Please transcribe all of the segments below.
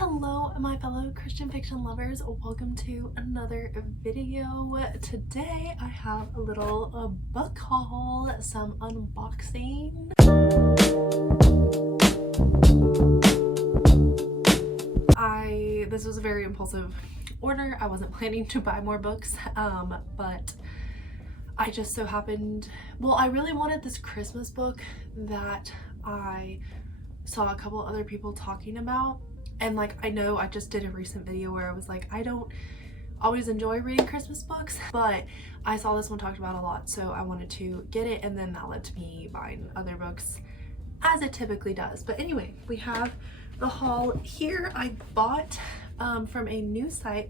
Hello, my fellow Christian fiction lovers. Welcome to another video. Today I have a little book haul, some unboxing. This was a very impulsive order. I wasn't planning to buy more books, but I just so happened, well, I really wanted this Christmas book that I saw a couple other people talking about. And like, I know I just did a recent video where I was like, I don't always enjoy reading Christmas books, but I saw this one talked about a lot, so I wanted to get it, and then that led to me buying other books, as it typically does. But anyway, we have the haul here. I bought from a new site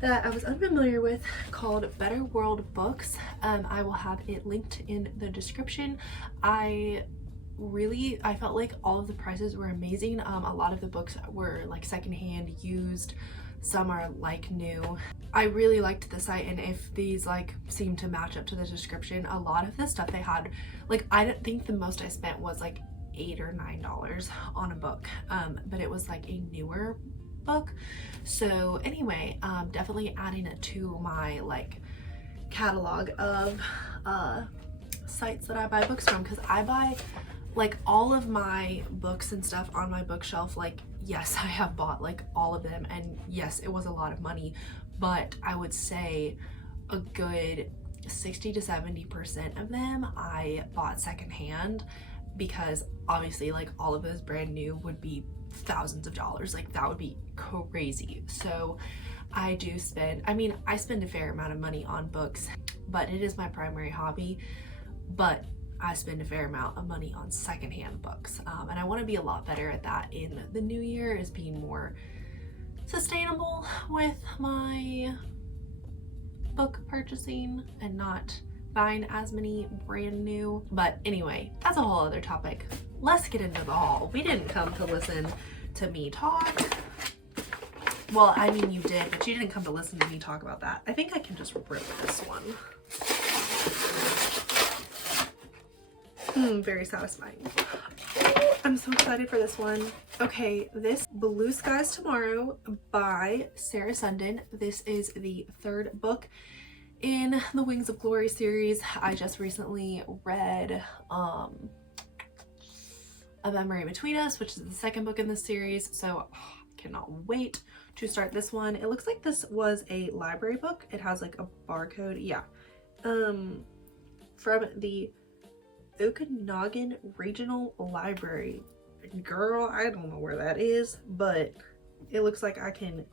that I was unfamiliar with called Better World Books. I will have it linked in the description. I felt like all of the prices were amazing. A lot of the books were like secondhand, used, some are like new. I really liked the site, and if these like seem to match up to the description, a lot of the stuff they had, like, I didn't think the most I spent was like $8 or $9 on a book, but it was like a newer book. So anyway, definitely adding it to my like catalog of sites that I buy books from, because I buy like all of my books and stuff on my bookshelf. Like, yes, I have bought like all of them, and yes, it was a lot of money, but I would say a good 60 to 70% of them I bought secondhand, because obviously like all of those brand new would be thousands of dollars. Like, that would be crazy. So I do spend, I spend a fair amount of money on books, but it is my primary hobby. But I spend a fair amount of money on secondhand books, and I want to be a lot better at that in the new year, is being more sustainable with my book purchasing and not buying as many brand new. But anyway, that's a whole other topic. Let's get into the haul. We didn't come to listen to me talk. Well, I mean, you did, but you didn't come to listen to me talk about that. I think I can just rip this one. Very satisfying. I'm so excited for this one. Okay, this Blue Skies Tomorrow by Sarah Sundin. This is the third book in the Wings of Glory series. I just recently read A Memory Between Us, which is the second book in this series, so cannot wait to start this one. It looks like this was a library book. It has like a barcode. Yeah. From the Okanagan Regional Library. Girl, I don't know where that is, but it looks like I can,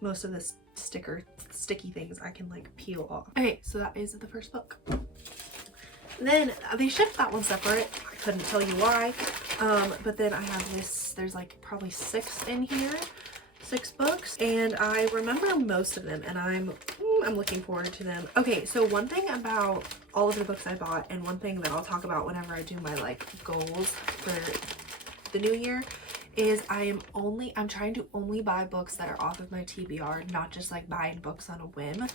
most of this sticky things I can like peel off. Okay, so that is the first book. Then they shipped that one separate. I couldn't tell you why. But then I have this, there's like probably 6 in here. 6 books, and I remember most of them, and I'm looking forward to them. Okay, so one thing about all of the books I bought, and one thing that I'll talk about whenever I do my like goals for the new year, is I'm trying to only buy books that are off of my TBR, not just like buying books on a whim,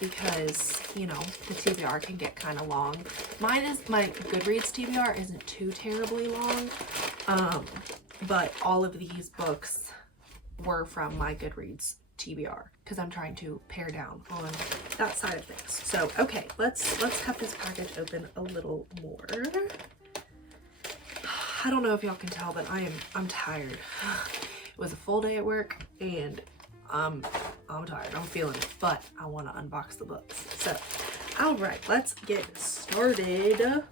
because, you know, the TBR can get kind of long. My Goodreads TBR isn't too terribly long, but all of these books were from my Goodreads TBR, because I'm trying to pare down on that side of things. So okay, let's cut this package open a little more. I don't know if y'all can tell, but I'm tired. It was a full day at work, and I'm tired. I'm feeling it, but I want to unbox the books. So all right, let's get started.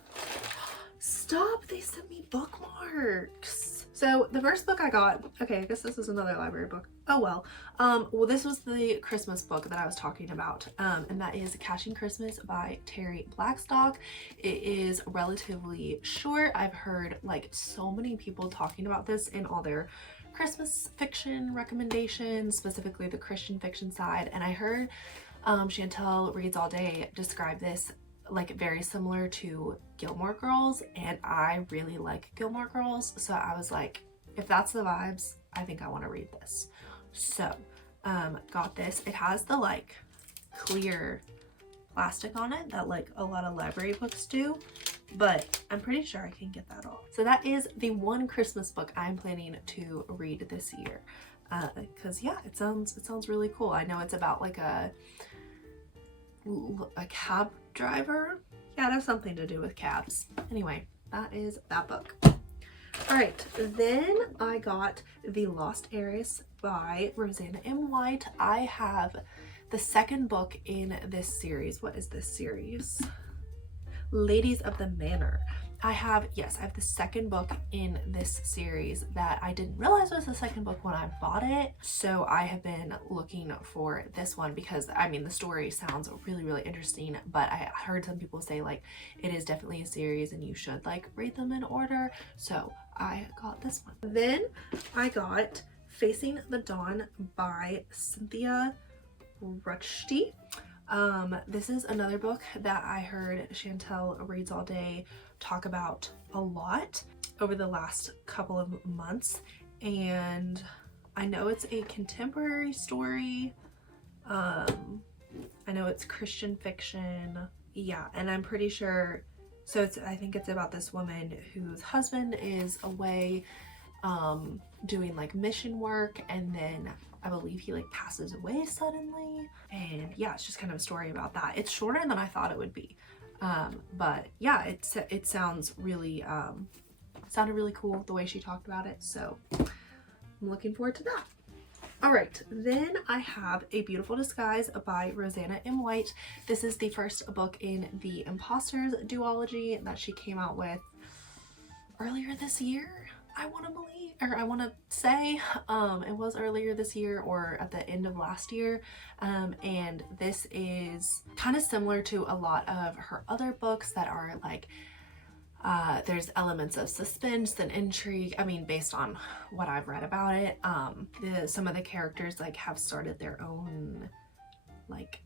Stop, they sent me bookmarks. So the first book I got, okay, I guess this is another library book. Oh well. Well, this was the Christmas book that I was talking about, and that is Cashing Christmas by Terry Blackstock. It is relatively short. I've heard like so many people talking about this in all their Christmas fiction recommendations, specifically the Christian fiction side, and I heard Chantel Reads All Day describe this like very similar to Gilmore Girls, and I really like Gilmore Girls, so I was like, if that's the vibes, I think I want to read this. So got this. It has the like clear plastic on it that like a lot of library books do. but I'm pretty sure I can get that off. So that is the one Christmas book I'm planning to read this year. Because yeah, it sounds really cool. I know it's about like a cab driver. Yeah, it has something to do with cabs. Anyway, that is that book. All right, then I got The Lost Heiress by Rosanna M. White. I have the second book in this series. What is this series? Ladies of the Manor. I have the second book in this series that I didn't realize was the second book when I bought it. So I have been looking for this one because, I mean, the story sounds really, really interesting, but I heard some people say like it is definitely a series and you should like read them in order. So I got this one. Then I got Facing the Dawn by Cynthia Rushdi. This is another book that I heard Chantel Reads All Day talk about a lot over the last couple of months, and I know it's a contemporary story. I know it's Christian fiction, yeah, and I'm pretty sure, so I think it's about this woman whose husband is away doing like mission work, and then I believe he like passes away suddenly, and yeah, it's just kind of a story about that. It's shorter than I thought it would be, but yeah, it sounds really sounded really cool the way she talked about it, so I'm looking forward to that. All right, then I have A Beautiful Disguise by Rosanna M. White. This is the first book in the Imposters duology that she came out with earlier this year. I want to say it was earlier this year or at the end of last year, and this is kind of similar to a lot of her other books that are like there's elements of suspense and intrigue. I mean, based on what I've read about it, some of the characters like have started their own like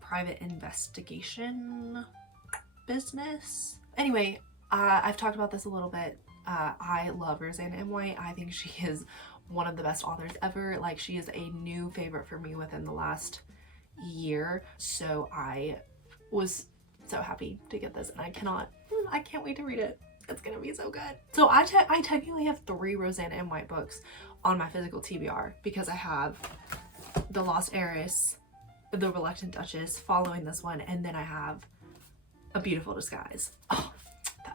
private investigation business. Anyway, I've talked about this a little bit. I love Rosanna M. White. I think she is one of the best authors ever. Like, she is a new favorite for me within the last year. So I was so happy to get this, and I can't wait to read it. It's gonna be so good. So I technically have 3 Rosanna M. White books on my physical TBR because I have The Lost Heiress, The Reluctant Duchess following this one, and then I have A Beautiful Disguise. Oh,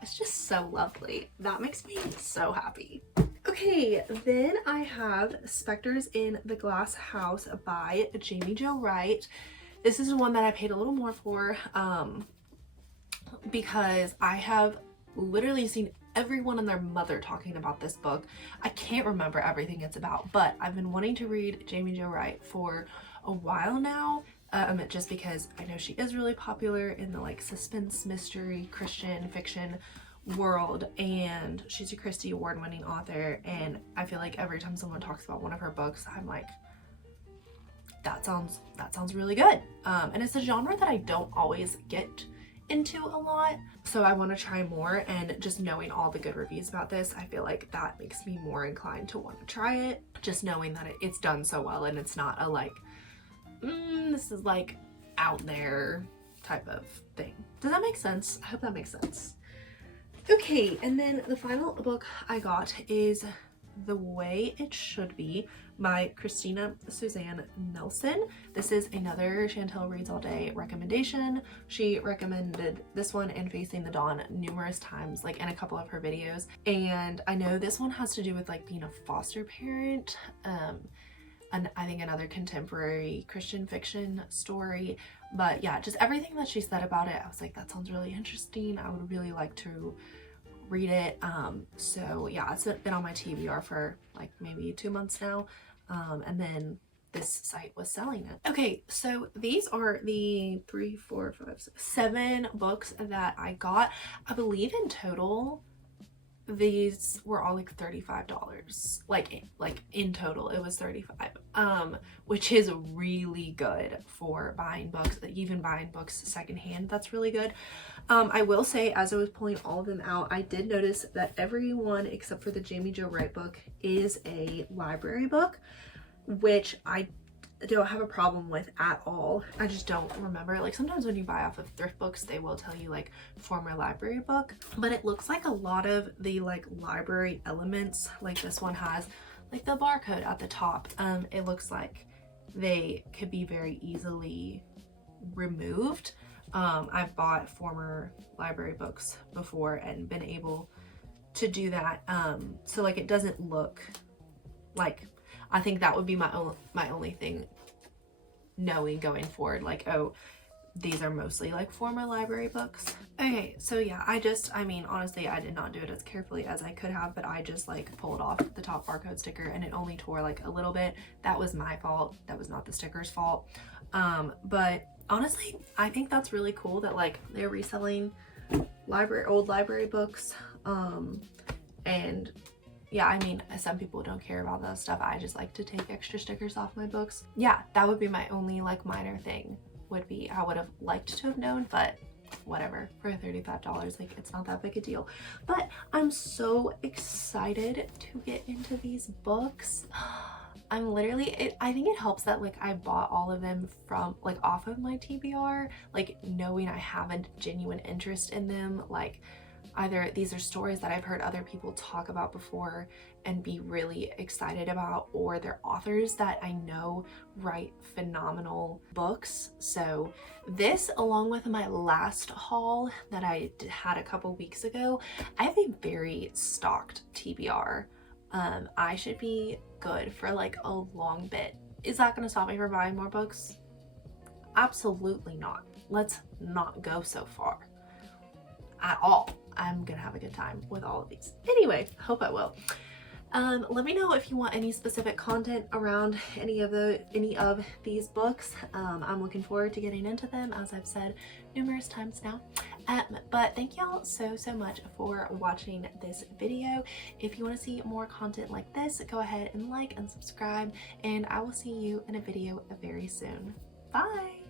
it's just so lovely. That makes me so happy. Okay, then I have Spectres in the Glass House by Jamie Jo Wright. This is one that I paid a little more for because I have literally seen everyone and their mother talking about this book. I can't remember everything it's about, but I've been wanting to read Jamie Jo Wright for a while now. Just because I know she is really popular in the like suspense, mystery, Christian fiction world, and she's a Christie award-winning author, and I feel like every time someone talks about one of her books, I'm like, that sounds really good. And it's a genre that I don't always get into a lot, so I want to try more, and just knowing all the good reviews about this, I feel like that makes me more inclined to want to try it, just knowing that it's done so well and it's not a like this is like out there type of thing. Does that make sense? I hope that makes sense. Okay, and then the final book I got is The Way It Should Be by Christina Suzanne Nelson. This is another Chantel Reads All Day recommendation. She recommended this one and Facing the Dawn numerous times, like in a couple of her videos. And I know this one has to do with like being a foster parent. And I think another contemporary Christian fiction story, but yeah, just everything that she said about it, I was like, that sounds really interesting. I would really like to read it. So yeah, it's been on my TBR for like maybe 2 months now, and then this site was selling it. Okay, so these are the 3, 4, 5, 6, 7 books that I got. I believe in total these were all like $35, like in total it was $35, which is really good for buying books, even buying books secondhand. That's really good. I will say, as I was pulling all of them out, I did notice that every one except for the Jamie Jo Wright book is a library book, which I don't have a problem with at all. I just don't remember. Like sometimes when you buy off of thrift books, they will tell you like former library book, but it looks like a lot of the like library elements, like this one has like the barcode at the top. It looks like they could be very easily removed. I've bought former library books before and been able to do that. So like it doesn't look like, I think that would be my only thing knowing going forward, like, oh, these are mostly like former library books. Okay, so yeah, I mean, honestly, I did not do it as carefully as I could have, but I just like pulled off the top barcode sticker and it only tore like a little bit. That was my fault. That was not the sticker's fault. But honestly, I think that's really cool that like they're reselling old library books. And yeah, I mean, some people don't care about that stuff. I just like to take extra stickers off my books. Yeah, that would be my only like minor thing, would be I would have liked to have known, but whatever, for $35, like it's not that big a deal. But I'm so excited to get into these books. I'm literally, I think it helps that like I bought all of them from like off of my TBR, like knowing I have a genuine interest in them. Like either these are stories that I've heard other people talk about before and be really excited about, or they're authors that I know write phenomenal books. So this, along with my last haul that I had a couple weeks ago, I have a very stocked TBR. I should be good for like a long bit. Is that going to stop me from buying more books? Absolutely not. Let's not go so far at all. I'm gonna have a good time with all of these. Anyway, hope I will. Let me know if you want any specific content around any of these books. I'm looking forward to getting into them, as I've said numerous times now. But thank y'all so much for watching this video. If you want to see more content like this, go ahead and like and subscribe, and I will see you in a video very soon. Bye!